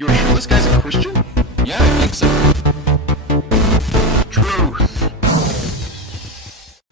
You're sure this guy's a Christian? Yeah, I think so. Truth.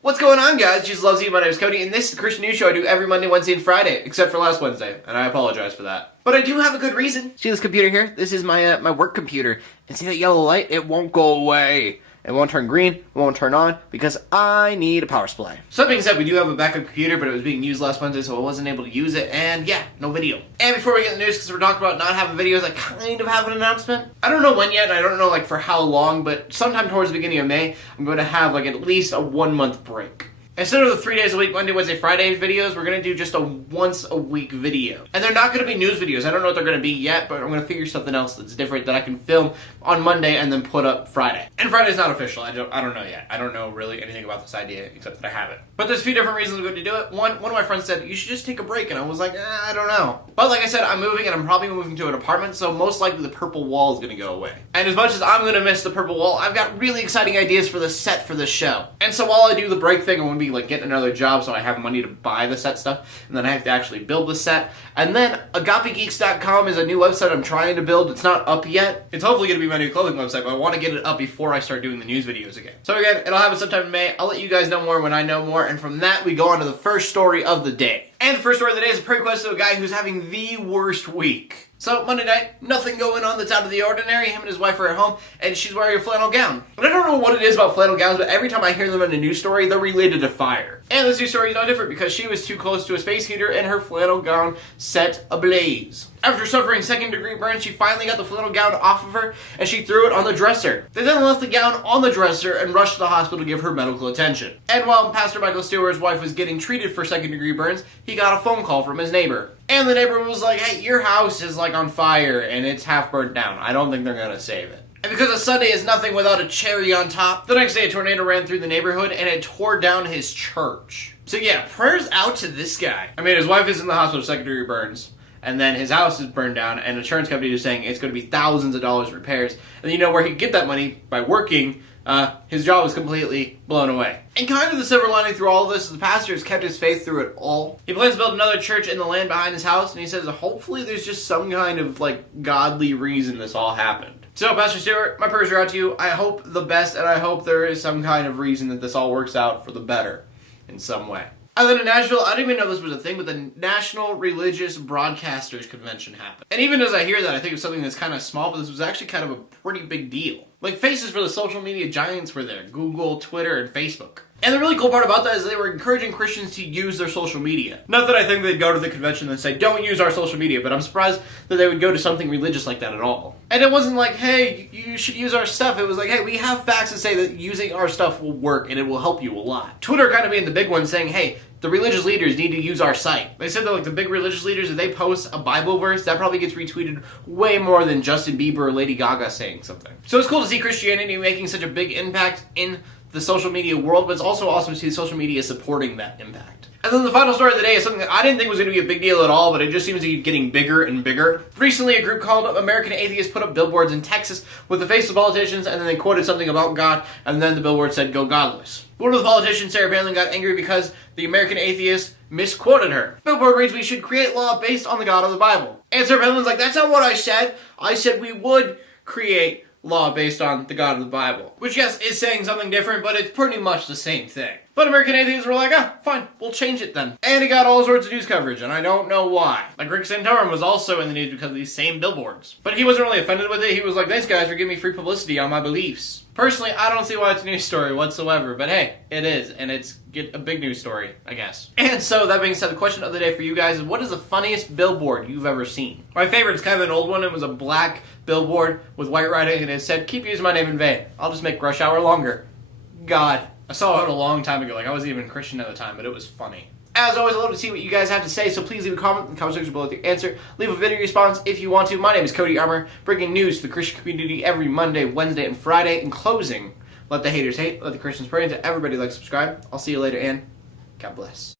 What's going on, guys? Jesus loves you. My name is Cody, and this is the Christian News Show I do every Monday, Wednesday, and Friday, except for last Wednesday, and I apologize for that. But I do have a good reason. See this computer here? This is my my work computer, and see that yellow light? It won't go away. It won't turn green, it won't turn on, because I need a power supply. So that being said, we do have a backup computer, but it was being used last Wednesday, so I wasn't able to use it, and yeah, no video. And before we get in the news, because we're talking about not having videos, I kind of have an announcement. I don't know when yet, I don't know like for how long, but sometime towards the beginning of May, I'm going to have like at least a 1 month break. Instead of the 3 days a week, Monday, Wednesday, Friday videos, we're going to do just a once a week video. And they're not going to be news videos. I don't know what they're going to be yet, but I'm going to figure something else that's different that I can film on Monday and then put up Friday. And Friday's not official. I don't know yet. I don't know really anything about this idea except that I have it. But there's a few different reasons I'm going to do it. One of my friends said, you should just take a break. And I was like, I don't know. But like I said, I'm moving and I'm probably moving to an apartment, so most likely the purple wall is going to go away. And as much as I'm going to miss the purple wall, I've got really exciting ideas for the set for this show. And so while I do the break thing, I'm going to be like getting another job so I have money to buy the set stuff, and then I have to actually build the set. And then agapegeeks.com is a new website I'm trying to build. It's not up yet. It's hopefully going to be my new clothing website, but I want to get it up before I start doing the news videos again. So again, it'll happen sometime in May. I'll let you guys know more when I know more, and from that we go on to the first story of the day. And the first story of the day is a prayer request to a guy who's having the worst week. So, Monday night, nothing going on that's out of the ordinary. Him and his wife are at home, and she's wearing a flannel gown. And I don't know what it is about flannel gowns, but every time I hear them in a news story, they're related to fire. And this news story is no different because she was too close to a space heater and her flannel gown set ablaze. After suffering second-degree burns, she finally got the flannel gown off of her, and she threw it on the dresser. They then left the gown on the dresser and rushed to the hospital to give her medical attention. And while Pastor Michael Stewart's wife was getting treated for second-degree burns, he got a phone call from his neighbor. And the neighbor was like, hey, your house is like on fire and it's half burnt down. I don't think they're gonna save it. And because a Sunday is nothing without a cherry on top, the next day a tornado ran through the neighborhood and it tore down his church. So yeah, prayers out to this guy. I mean, his wife is in the hospital with second-degree burns, and then his house is burned down, and the insurance company is saying it's going to be thousands of dollars in repairs. And you know where he could get that money? By working. His job was completely blown away. And kind of the silver lining through all of this is the pastor has kept his faith through it all. He plans to build another church in the land behind his house, and he says hopefully there's just some kind of like godly reason this all happened. So Pastor Stewart, my prayers are out to you. I hope the best, and I hope there is some kind of reason that this all works out for the better in some way. And then in Nashville, I didn't even know this was a thing, but the National Religious Broadcasters Convention happened. And even as I hear that, I think of something that's kind of small, but this was actually kind of a pretty big deal. Like, faces for the social media giants were there. Google, Twitter, and Facebook. And the really cool part about that is they were encouraging Christians to use their social media. Not that I think they'd go to the convention and say, don't use our social media, but I'm surprised that they would go to something religious like that at all. And it wasn't like, hey, you should use our stuff. It was like, hey, we have facts to say that using our stuff will work and it will help you a lot. Twitter kind of being the big one saying, hey, the religious leaders need to use our site. They said that like the big religious leaders, if they post a Bible verse, that probably gets retweeted way more than Justin Bieber or Lady Gaga saying something. So it's cool to see Christianity making such a big impact in the social media world, but it's also awesome to see social media supporting that impact. And then the final story of the day is something that I didn't think was going to be a big deal at all, but it just seems to keep getting bigger and bigger. Recently, a group called American Atheists put up billboards in Texas with the face of politicians, and then they quoted something about God, and then the billboard said, go godless. One of the politicians, Sarah Palin, got angry because the American Atheists misquoted her. Billboard reads, we should create law based on the God of the Bible. And Sarah Palin's like, that's not what I said. I said we would create law based on the God of the Bible. Which, yes, is saying something different, but it's pretty much the same thing. But American Atheists were like, fine, we'll change it then. And it got all sorts of news coverage, and I don't know why. Like, Rick Santorum was also in the news because of these same billboards. But he wasn't really offended with it. He was like, thanks guys for giving me free publicity on my beliefs. Personally, I don't see why it's a news story whatsoever, but hey, it is, and it's a big news story, I guess. And so, that being said, the question of the day for you guys is, what is the funniest billboard you've ever seen? My favorite is kind of an old one. It was a black billboard with white writing, and it said, keep using my name in vain. I'll just make rush hour longer. God. I saw it a long time ago, like I wasn't even Christian at the time, but it was funny. As always, I love to see what you guys have to say, so please leave a comment in the comment section below with your answer. Leave a video response if you want to. My name is Cody Armour, bringing news to the Christian community every Monday, Wednesday, and Friday. In closing, let the haters hate, let the Christians pray, and to everybody like, subscribe. I'll see you later, and God bless.